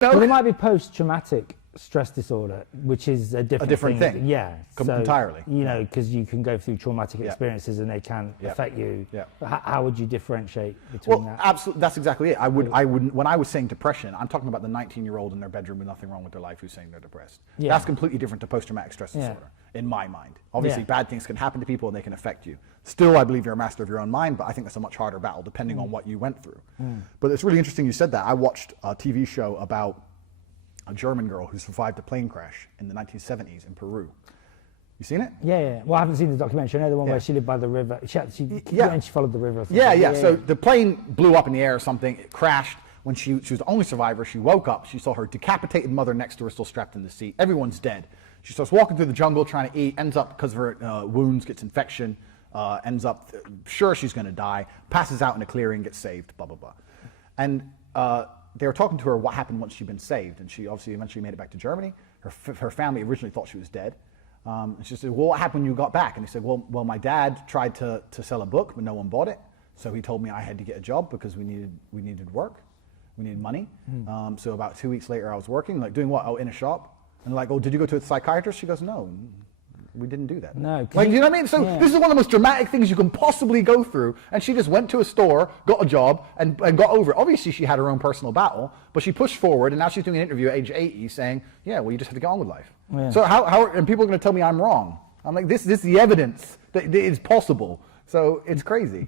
Well, there might be post-traumatic stress disorder, which is a different thing. Yeah, entirely. You know, because you can go through traumatic experiences and they can affect you. Yeah. How would you differentiate between that? Absolutely, that's exactly it. I wouldn't. When I was saying depression, I'm talking about the 19-year-old in their bedroom with nothing wrong with their life who's saying they're depressed. Yeah. That's completely different to post-traumatic stress disorder, in my mind. Obviously, bad things can happen to people and they can affect you. Still, I believe you're a master of your own mind, but I think that's a much harder battle depending on what you went through. But it's really interesting you said that. I watched a TV show about a German girl who survived a plane crash in the 1970s in Peru. You seen it? Yeah. Well, I haven't seen the documentary. I know the one where she lived by the river. She followed the river. Yeah. So the plane blew up in the air or something. It crashed. When she was the only survivor, she woke up. She saw her decapitated mother next to her, still strapped in the seat. Everyone's dead. She starts walking through the jungle trying to eat. Ends up, because of her wounds, gets infection. Ends up sure she's going to die. Passes out in a clearing. Gets saved. Blah blah blah. And they were talking to her what happened once she'd been saved, and she obviously eventually made it back to Germany. Her family originally thought she was dead. And she said, well, what happened when you got back? And he said, well, my dad tried to sell a book, but no one bought it. So he told me I had to get a job because we needed work. We needed money. So about 2 weeks later, I was working, like doing what? Oh, in a shop. And like, oh, did you go to a psychiatrist? She goes, no. We didn't do that. No. Like, you know what I mean? So this is one of the most dramatic things you can possibly go through. And she just went to a store, got a job, and got over it. Obviously, she had her own personal battle, but she pushed forward, and now she's doing an interview at age 80 saying, yeah, well, you just have to get on with life. Yeah. So and people are going to tell me I'm wrong. I'm like, this is the evidence that it's possible. So it's crazy.